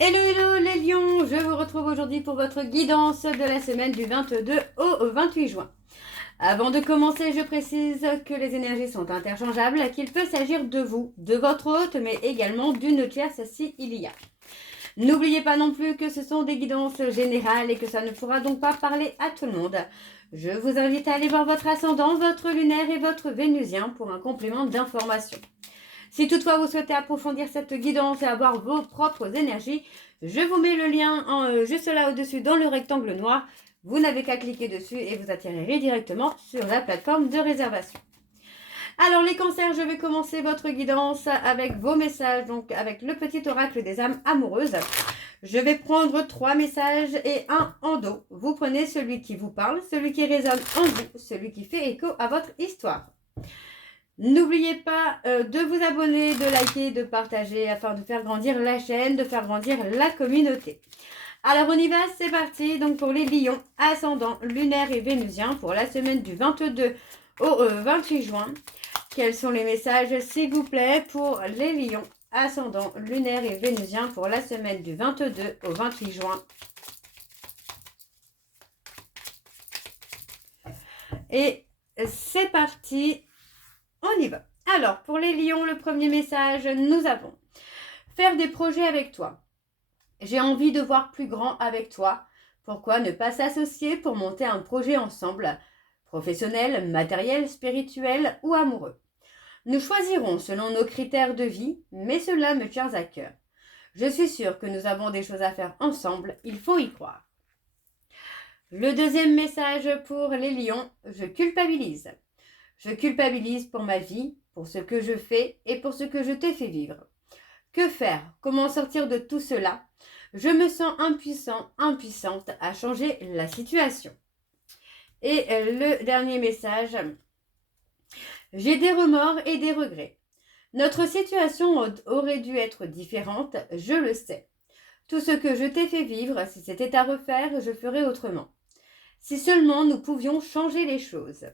Hello, hello les lions, je vous retrouve aujourd'hui pour votre guidance de la semaine du 22 au 28 juin. Avant de commencer, je précise que les énergies sont interchangeables, qu'il peut s'agir de vous, de votre hôte, mais également d'une tierce si il y a. N'oubliez pas non plus que ce sont des guidances générales et que ça ne pourra donc pas parler à tout le monde. Je vous invite à aller voir votre ascendant, votre lunaire et votre vénusien pour un complément d'information. Si toutefois vous souhaitez approfondir cette guidance et avoir vos propres énergies, je vous mets le lien juste là au-dessus dans le rectangle noir. Vous n'avez qu'à cliquer dessus et vous atterrirez directement sur la plateforme de réservation. Alors les cancers, je vais commencer votre guidance avec vos messages, donc avec le petit oracle des âmes amoureuses. Je vais prendre 3 messages et un en dos. Vous prenez celui qui vous parle, celui qui résonne en vous, celui qui fait écho à votre histoire. N'oubliez pas de vous abonner, de liker, de partager afin de faire grandir la chaîne, de faire grandir la communauté. Alors on y va, c'est parti. Donc pour les lions, ascendant, lunaire et vénusien pour la semaine du 22 au 28 juin. Quels sont les messages s'il vous plaît pour les lions, ascendant, lunaire et vénusien pour la semaine du 22 au 28 juin. Et c'est parti. On y va. Alors, pour les lions, le premier message, nous avons faire des projets avec toi. J'ai envie de voir plus grand avec toi. Pourquoi ne pas s'associer pour monter un projet ensemble, professionnel, matériel, spirituel ou amoureux. Nous choisirons selon nos critères de vie, mais cela me tient à cœur. Je suis sûre que nous avons des choses à faire ensemble, il faut y croire. Le deuxième message pour les lions, je culpabilise. Je culpabilise pour ma vie, pour ce que je fais et pour ce que je t'ai fait vivre. Que faire? Comment sortir de tout cela? Je me sens impuissant, impuissante à changer la situation. Et le dernier message, j'ai des remords et des regrets. Notre situation aurait dû être différente, je le sais. Tout ce que je t'ai fait vivre, si c'était à refaire, je ferais autrement. Si seulement nous pouvions changer les choses.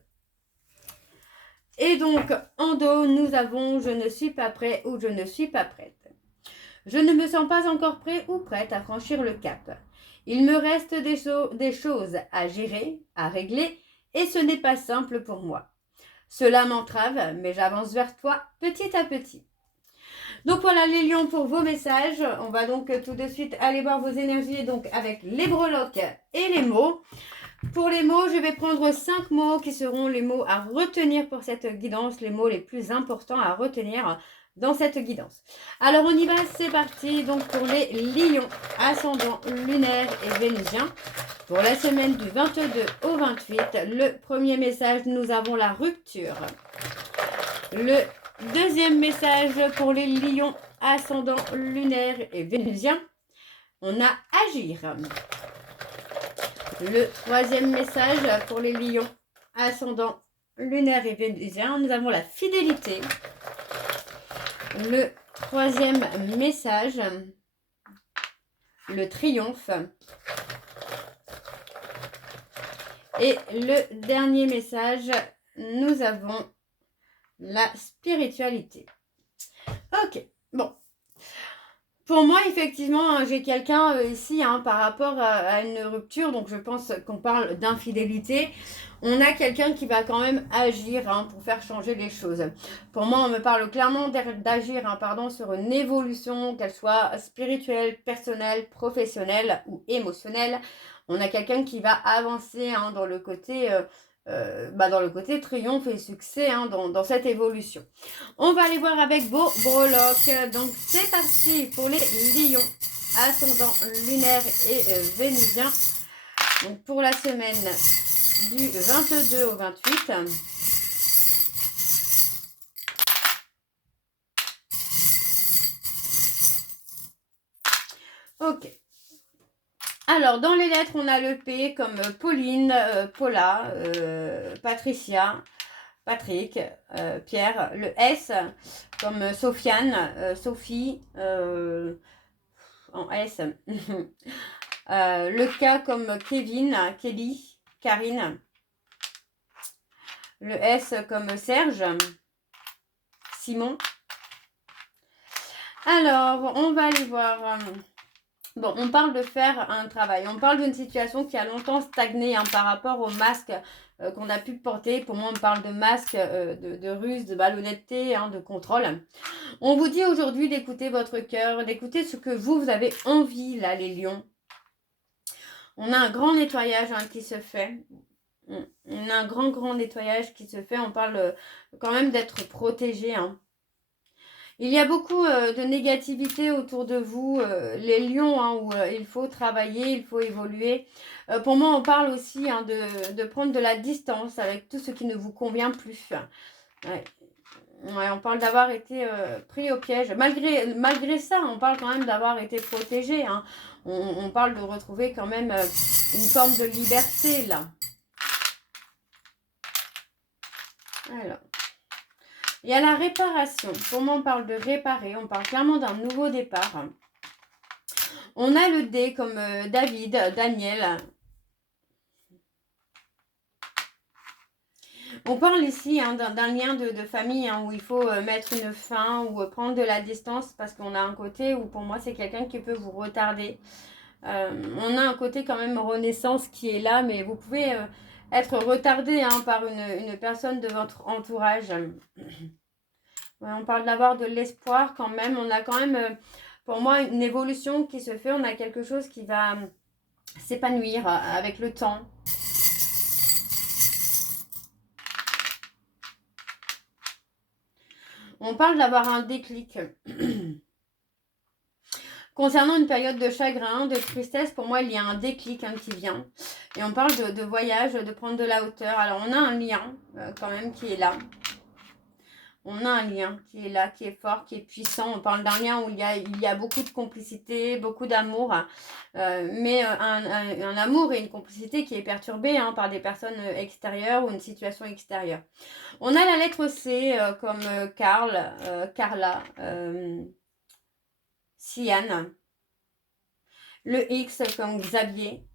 Et donc, en dos, nous avons « Je ne suis pas prêt » ou « Je ne suis pas prête ». Je ne me sens pas encore prêt ou prête à franchir le cap. Il me reste des choses à gérer, à régler, et ce n'est pas simple pour moi. Cela m'entrave, mais j'avance vers toi petit à petit. Donc voilà les lions pour vos messages. On va donc tout de suite aller voir vos énergies donc avec les breloques et les mots. Pour les mots, je vais prendre 5 mots qui seront les mots à retenir pour cette guidance, les mots les plus importants à retenir dans cette guidance. Alors on y va, c'est parti. Donc pour les lions, ascendant, lunaire et vénusien, pour la semaine du 22 au 28, le premier message, nous avons la rupture. Le deuxième message pour les lions, ascendant, lunaire et vénusien, on a agir. Le troisième message pour les lions, ascendant, lunaire et vénusien, nous avons la fidélité. Le troisième message, le triomphe. Et le dernier message, nous avons la spiritualité. Ok, bon. Pour moi, effectivement, j'ai quelqu'un ici par rapport à une rupture, donc je pense qu'on parle d'infidélité. On a quelqu'un qui va quand même agir pour faire changer les choses. Pour moi, on me parle clairement d'agir sur une évolution, qu'elle soit spirituelle, personnelle, professionnelle ou émotionnelle. On a quelqu'un qui va avancer dans le côté... dans le côté triomphe et succès dans cette évolution. On va aller voir avec vos breloques. Donc c'est parti pour les lions, ascendant, lunaire et vénusien. Donc pour la semaine du 22 au 28. Ok. Alors, dans les lettres, on a le P comme Pauline, Paula, Patricia, Patrick, Pierre. Le S comme Sofiane, Sophie, en S. Le K comme Kevin, Kelly, Karine. Le S comme Serge, Simon. Alors, on va aller voir Bon, on parle de faire un travail. On parle d'une situation qui a longtemps stagné hein, par rapport au masque qu'on a pu porter. Pour moi, on parle de masque, de ruse, de malhonnêteté, hein, de contrôle. On vous dit aujourd'hui d'écouter votre cœur, d'écouter ce que vous avez envie, là, les lions. On a un grand nettoyage hein, qui se fait. On a un grand nettoyage qui se fait. On parle quand même d'être protégé, hein. Il y a beaucoup de négativité autour de vous, les lions, hein, où il faut travailler, il faut évoluer. Pour moi, on parle aussi hein, de prendre de la distance avec tout ce qui ne vous convient plus. Ouais. Ouais, on parle d'avoir été pris au piège. Malgré ça, on parle quand même d'avoir été protégé. Hein. On parle de retrouver quand même une forme de liberté, là. Alors. Il y a la réparation. Pour moi, on parle de réparer. On parle clairement d'un nouveau départ. On a le D comme David, Daniel. On parle ici hein, d'un lien de famille hein, où il faut mettre une fin ou prendre de la distance parce qu'on a un côté où pour moi, c'est quelqu'un qui peut vous retarder. On a un côté quand même renaissance qui est là, mais vous pouvez être retardé hein, par une personne de votre entourage. Ouais, on parle d'avoir de l'espoir quand même. On a quand même, pour moi, une évolution qui se fait. On a quelque chose qui va s'épanouir avec le temps. On parle d'avoir un déclic. Concernant une période de chagrin, de tristesse, pour moi, il y a un déclic hein, qui vient. Et on parle de voyage, de prendre de la hauteur. Alors, on a un lien quand même qui est là. On a un lien qui est là, qui est fort, qui est puissant. On parle d'un lien où il y a beaucoup de complicité, beaucoup d'amour. Mais un amour et une complicité qui est perturbée hein, par des personnes extérieures ou une situation extérieure. On a la lettre C comme Carla, Siane. Le X comme Xavier.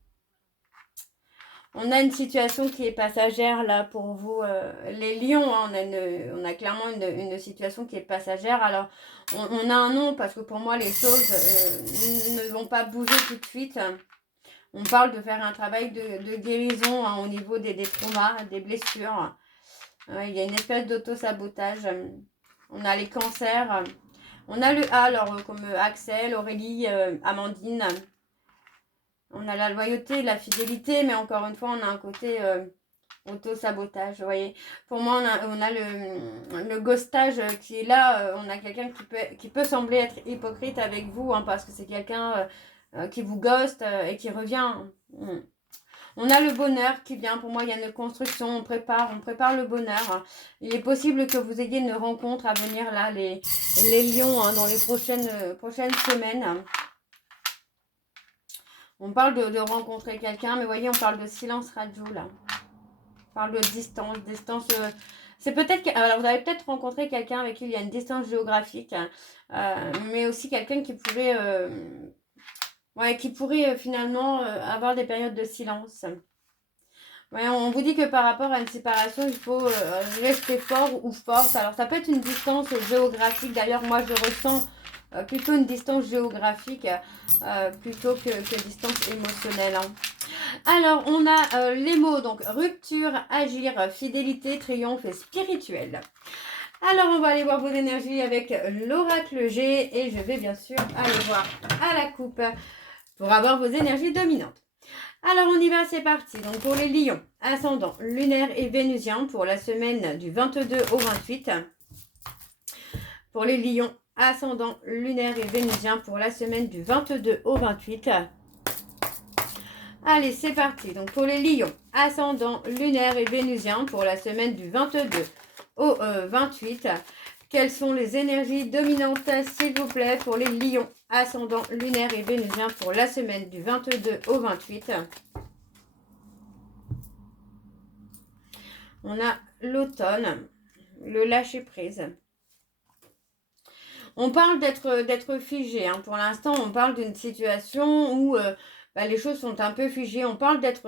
On a une situation qui est passagère là pour vous, les lions. Hein, on a clairement une situation qui est passagère. Alors, on a un nom parce que pour moi, les choses ne vont pas bouger tout de suite. On parle de faire un travail de guérison hein, au niveau des traumas, des blessures. Il y a une espèce d'auto-sabotage. On a les cancers. On a le A, alors comme Axel, Aurélie, Amandine. On a la loyauté, la fidélité, mais encore une fois, on a un côté auto-sabotage, vous voyez. Pour moi, on a le ghostage qui est là. On a quelqu'un qui peut sembler être hypocrite avec vous, hein, parce que c'est quelqu'un qui vous ghost et qui revient. On a le bonheur qui vient. Pour moi, il y a une construction, on prépare le bonheur. Il est possible que vous ayez une rencontre à venir là, les lions, hein, dans les prochaines semaines. On parle de rencontrer quelqu'un, mais vous voyez, on parle de silence radio, là. On parle de distance. C'est peut-être que... Alors, vous avez peut-être rencontré quelqu'un avec qui il y a une distance géographique, mais aussi quelqu'un qui pourrait finalement avoir des périodes de silence. Ouais, on vous dit que par rapport à une séparation, il faut rester fort ou forte. Alors, ça peut être une distance géographique. D'ailleurs, moi, je ressens plutôt une distance géographique plutôt que distance émotionnelle. Hein. Alors, on a les mots, donc rupture, agir, fidélité, triomphe et spirituel. Alors, on va aller voir vos énergies avec l'oracle G et je vais bien sûr aller voir à la coupe pour avoir vos énergies dominantes. Alors, on y va, c'est parti. Donc, pour les lions, ascendant lunaire et vénusien pour la semaine du 22 au 28. Pour les lions, ascendant lunaire et vénusien pour la semaine du 22 au 28. Allez, c'est parti. Donc, pour les lions, ascendant lunaire et vénusien pour la semaine du 22 au 28. Quelles sont les énergies dominantes, s'il vous plaît, pour les lions, ascendant lunaire et vénusien pour la semaine du 22 au 28. On a l'automne, le lâcher-prise. On parle d'être figé. Hein. Pour l'instant, on parle d'une situation où les choses sont un peu figées. On parle d'être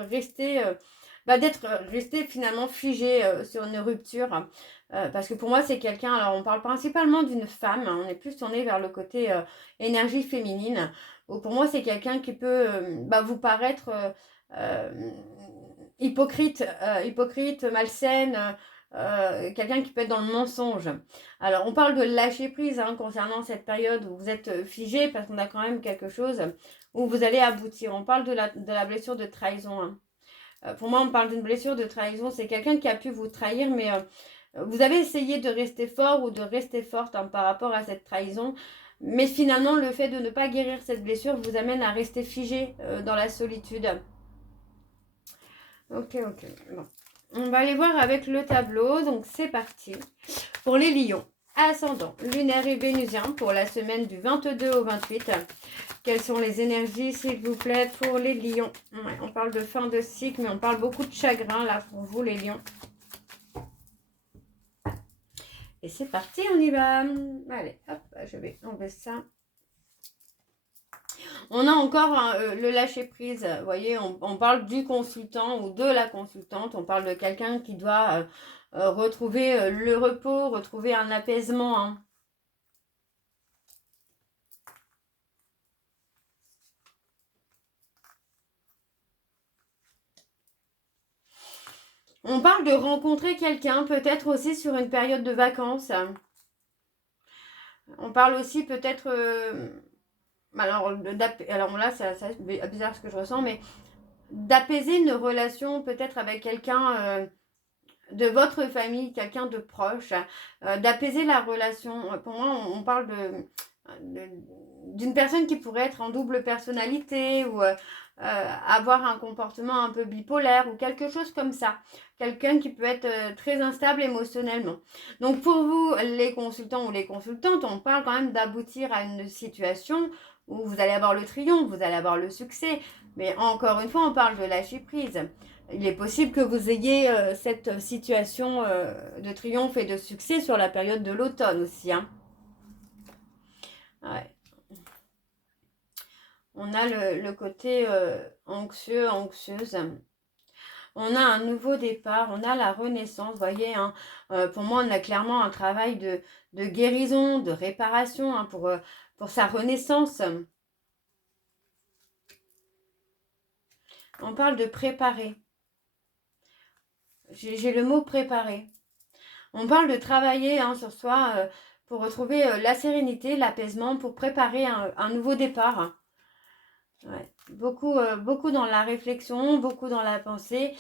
resté finalement figé sur une rupture. Parce que pour moi, c'est quelqu'un, alors on parle principalement d'une femme, hein, on est plus tourné vers le côté énergie féminine, où pour moi, c'est quelqu'un qui peut vous paraître hypocrite, malsaine, quelqu'un qui peut être dans le mensonge. Alors, on parle de lâcher prise hein, concernant cette période où vous êtes figé, parce qu'on a quand même quelque chose où vous allez aboutir. On parle de la blessure de trahison. Hein. Pour moi, on parle d'une blessure de trahison. C'est quelqu'un qui a pu vous trahir, mais vous avez essayé de rester fort ou de rester forte hein, par rapport à cette trahison. Mais finalement, le fait de ne pas guérir cette blessure vous amène à rester figé dans la solitude. Ok. Bon. On va aller voir avec le tableau. Donc, c'est parti. Pour les lions, ascendant, lunaire et vénusien pour la semaine du 22 au 28. Quelles sont les énergies, s'il vous plaît, pour les lions? Ouais, on parle de fin de cycle, mais on parle beaucoup de chagrin, là, pour vous, les lions. Et c'est parti, on y va. Allez, hop, je vais enlever ça. On a encore le lâcher-prise. Vous voyez, on parle du consultant ou de la consultante. On parle de quelqu'un qui doit retrouver le repos, retrouver un apaisement, hein. On parle de rencontrer quelqu'un, peut-être aussi sur une période de vacances. On parle aussi peut-être... alors là, c'est bizarre ce que je ressens, mais d'apaiser une relation peut-être avec quelqu'un de votre famille, quelqu'un de proche, d'apaiser la relation. Pour moi, on parle d'une personne qui pourrait être en double personnalité ou avoir un comportement un peu bipolaire ou quelque chose comme ça. Quelqu'un qui peut être très instable émotionnellement. Donc pour vous, les consultants ou les consultantes, on parle quand même d'aboutir à une situation où vous allez avoir le triomphe, vous allez avoir le succès. Mais encore une fois, on parle de lâcher prise. Il est possible que vous ayez cette situation de triomphe et de succès sur la période de l'automne aussi. Hein. Ouais. On a le côté anxieux, anxieuse. On a un nouveau départ, on a la renaissance, vous voyez. Hein, pour moi, on a clairement un travail de guérison, de réparation hein, pour sa renaissance. On parle de préparer. J'ai le mot préparer. On parle de travailler hein, sur soi pour retrouver la sérénité, l'apaisement, pour préparer un nouveau départ. Ouais. Beaucoup dans la réflexion, beaucoup dans la pensée,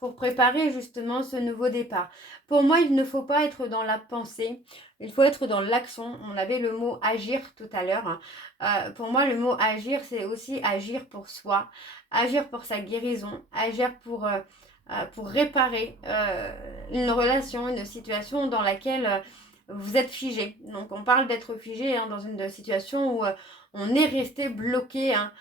pour préparer justement ce nouveau départ. Pour moi, il ne faut pas être dans la pensée, il faut être dans l'action. On avait le mot agir tout à l'heure. Pour moi, le mot agir, c'est aussi agir pour soi, agir pour sa guérison, agir pour réparer une relation, une situation dans laquelle vous êtes figé. Donc on parle d'être figé hein, dans une situation où on est resté bloqué. Hein.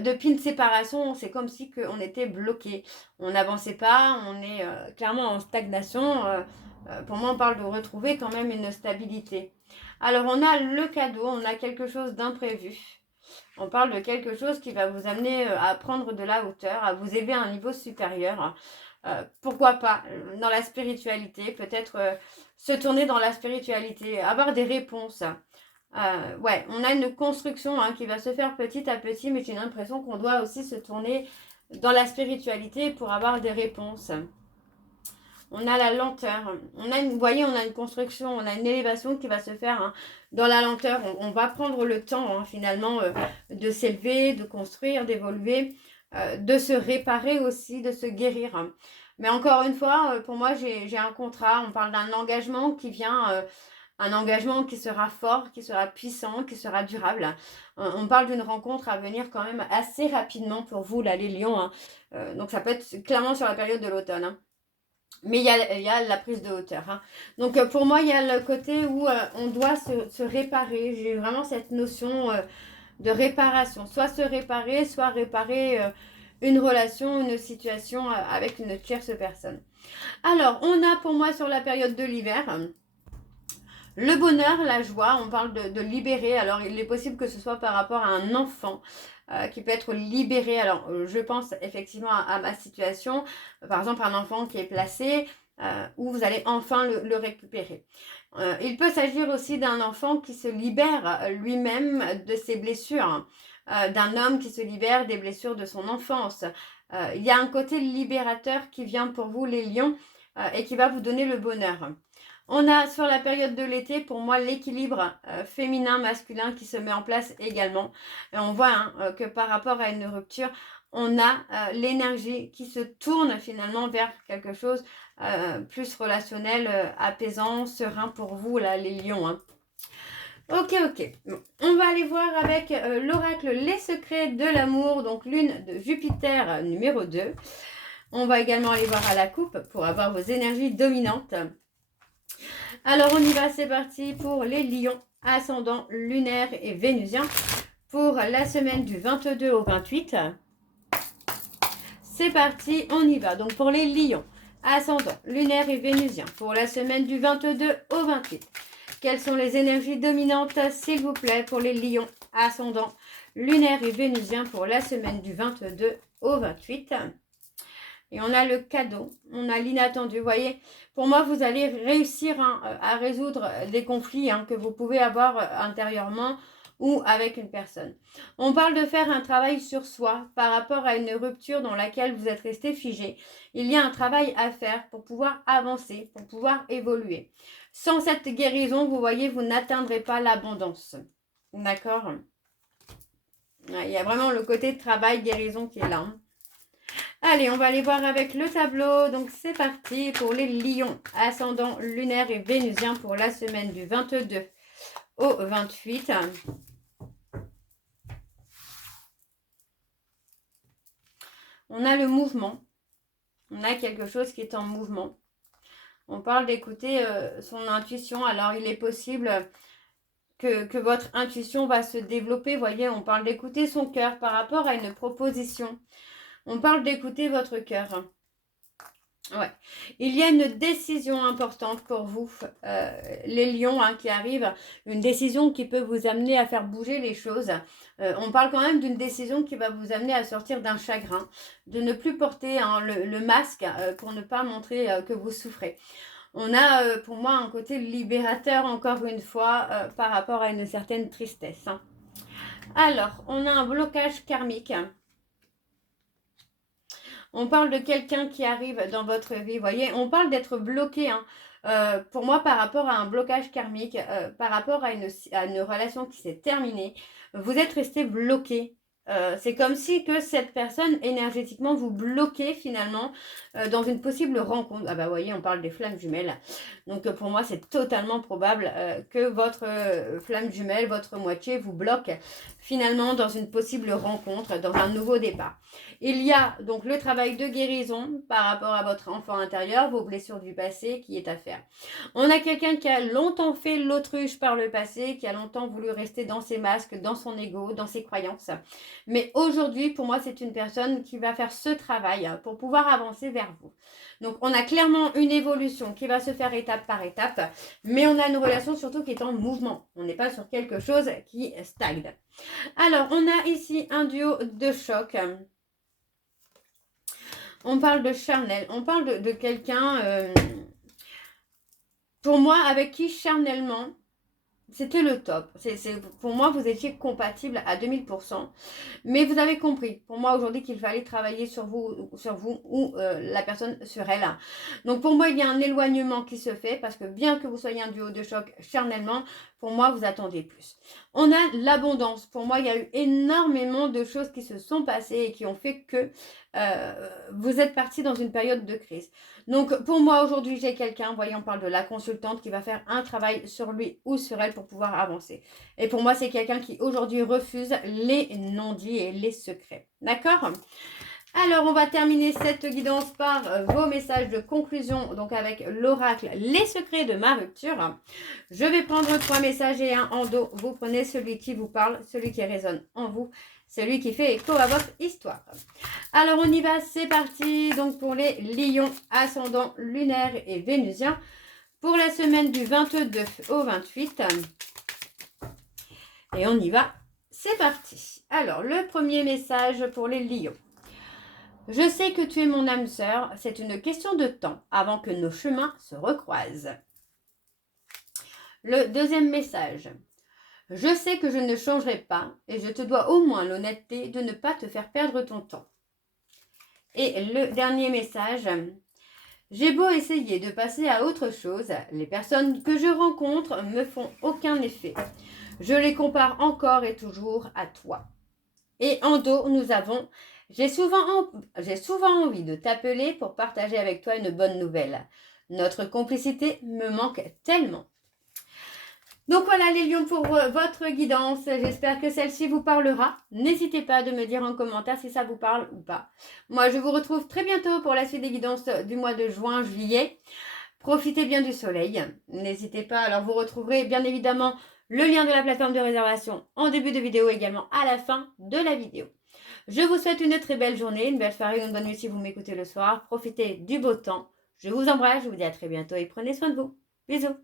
Depuis une séparation, c'est comme si on était bloqué. On n'avançait pas, on est clairement en stagnation. Pour moi, on parle de retrouver quand même une stabilité. Alors on a le cadeau, on a quelque chose d'imprévu. On parle de quelque chose qui va vous amener à prendre de la hauteur, à vous élever à un niveau supérieur. Pourquoi pas dans la spiritualité, peut-être se tourner dans la spiritualité, avoir des réponses. Ouais, on a une construction hein, qui va se faire petit à petit, mais j'ai l'impression qu'on doit aussi se tourner dans la spiritualité pour avoir des réponses. On a la lenteur. Vous voyez, on a une construction, on a une élévation qui va se faire hein, dans la lenteur. On va prendre le temps hein, finalement de s'élever, de construire, d'évoluer, de se réparer aussi, de se guérir. Mais encore une fois, pour moi, j'ai un contrat. On parle d'un engagement qui vient, un engagement qui sera fort, qui sera puissant, qui sera durable. On parle d'une rencontre à venir quand même assez rapidement pour vous, là, les lions. Hein. Donc ça peut être clairement sur la période de l'automne. Hein. Mais il y a la prise de hauteur. Hein. Donc pour moi, il y a le côté où on doit se réparer. J'ai vraiment cette notion de réparation. Soit se réparer, soit réparer une relation, une situation avec une tierce personne. Alors, on a pour moi sur la période de l'hiver... Le bonheur, la joie, on parle de libérer. Alors, il est possible que ce soit par rapport à un enfant qui peut être libéré. Alors, je pense effectivement à ma situation. Par exemple, un enfant qui est placé, où vous allez enfin le récupérer. Il peut s'agir aussi d'un enfant qui se libère lui-même de ses blessures, d'un homme qui se libère des blessures de son enfance. Il y a un côté libérateur qui vient pour vous, les lions, et qui va vous donner le bonheur. On a sur la période de l'été, pour moi, l'équilibre féminin-masculin qui se met en place également. Et on voit que par rapport à une rupture, on a l'énergie qui se tourne finalement vers quelque chose plus relationnel, apaisant, serein pour vous, là, les lions. Hein. Ok. Bon. On va aller voir avec l'oracle Les secrets de l'amour, donc lune de Jupiter numéro 2. On va également aller voir à la coupe pour avoir vos énergies dominantes. Alors on y va, c'est parti pour les lions, ascendant lunaire et vénusien pour la semaine du 22 au 28. C'est parti, on y va. Donc pour les lions, ascendant lunaire et vénusien pour la semaine du 22 au 28. Quelles sont les énergies dominantes, s'il vous plaît, pour les lions, ascendant lunaire et vénusien pour la semaine du 22 au 28. Et on a le cadeau, on a l'inattendu. Vous voyez, pour moi, vous allez réussir à résoudre des conflits que vous pouvez avoir intérieurement ou avec une personne. On parle de faire un travail sur soi par rapport à une rupture dans laquelle vous êtes resté figé. Il y a un travail à faire pour pouvoir avancer, pour pouvoir évoluer. Sans cette guérison, vous voyez, vous n'atteindrez pas l'abondance. D'accord ? Il y a vraiment le côté travail, guérison qui est là. Allez, on va aller voir avec le tableau. Donc, c'est parti pour les lions, ascendant lunaire et vénusien pour la semaine du 22 au 28. On a le mouvement. On a quelque chose qui est en mouvement. On parle d'écouter son intuition. Alors, il est possible que votre intuition va se développer. Vous voyez, on parle d'écouter son cœur par rapport à une proposition. On parle d'écouter votre cœur. Ouais. Il y a une décision importante pour vous, les lions qui arrivent. Une décision qui peut vous amener à faire bouger les choses. On parle quand même d'une décision qui va vous amener à sortir d'un chagrin. De ne plus porter le masque pour ne pas montrer que vous souffrez. On a pour moi un côté libérateur encore une fois par rapport à une certaine tristesse. Hein. Alors, on a un blocage karmique. On parle de quelqu'un qui arrive dans votre vie, vous voyez. On parle d'être bloqué, pour moi, par rapport à un blocage karmique, par rapport à une relation qui s'est terminée. Vous êtes resté bloqué. C'est comme si que cette personne, énergétiquement, vous bloquez finalement dans une possible rencontre. Ah bah, vous voyez, on parle des flammes jumelles. Donc, pour moi, c'est totalement probable que votre flamme jumelle, votre moitié, vous bloque finalement dans une possible rencontre, dans un nouveau départ. Il y a donc le travail de guérison par rapport à votre enfant intérieur, vos blessures du passé qui est à faire. On a quelqu'un qui a longtemps fait l'autruche par le passé, qui a longtemps voulu rester dans ses masques, dans son ego, dans ses croyances. Mais aujourd'hui, pour moi, c'est une personne qui va faire ce travail pour pouvoir avancer vers vous. Donc, on a clairement une évolution qui va se faire étape par étape, mais on a une relation surtout qui est en mouvement. On n'est pas sur quelque chose qui stagne. Alors, on a ici un duo de choc. On parle de charnel. On parle de quelqu'un, pour moi, avec qui charnellement, c'était le top. Pour moi, vous étiez compatible à 2000%. Mais vous avez compris, pour moi, aujourd'hui, qu'il fallait travailler sur vous ou la personne sur elle. Donc, pour moi, il y a un éloignement qui se fait parce que bien que vous soyez un duo de choc charnellement, pour moi, vous attendez plus. On a l'abondance. Pour moi, il y a eu énormément de choses qui se sont passées et qui ont fait que vous êtes parti dans une période de crise. Donc, pour moi, aujourd'hui, j'ai quelqu'un, voyez, on parle de la consultante qui va faire un travail sur lui ou sur elle pour pouvoir avancer. Et pour moi, c'est quelqu'un qui, aujourd'hui, refuse les non-dits et les secrets. D'accord ? Alors, on va terminer cette guidance par vos messages de conclusion, donc avec l'oracle Les secrets de ma rupture. Je vais prendre 3 messages et un en dos. Vous prenez celui qui vous parle, celui qui résonne en vous, celui qui fait écho à votre histoire. Alors, on y va, c'est parti. Donc, pour les lions, ascendant lunaire et vénusien, pour la semaine du 22 au 28. Et on y va, c'est parti. Alors, le premier message pour les lions. Je sais que tu es mon âme sœur, c'est une question de temps avant que nos chemins se recroisent. Le deuxième message. Je sais que je ne changerai pas et je te dois au moins l'honnêteté de ne pas te faire perdre ton temps. Et le dernier message. J'ai beau essayer de passer à autre chose, les personnes que je rencontre me font aucun effet. Je les compare encore et toujours à toi. Et en dos, nous avons j'ai souvent envie de t'appeler pour partager avec toi une bonne nouvelle. Notre complicité me manque tellement. Donc voilà les lions pour votre guidance. J'espère que celle-ci vous parlera. N'hésitez pas de me dire en commentaire si ça vous parle ou pas. Moi, je vous retrouve très bientôt pour la suite des guidances du mois de juin, juillet. Profitez bien du soleil. N'hésitez pas. Alors, vous retrouverez bien évidemment le lien de la plateforme de réservation en début de vidéo, également à la fin de la vidéo. Je vous souhaite une très belle journée, une belle soirée, une bonne nuit si vous m'écoutez le soir. Profitez du beau temps. Je vous embrasse, je vous dis à très bientôt et prenez soin de vous. Bisous.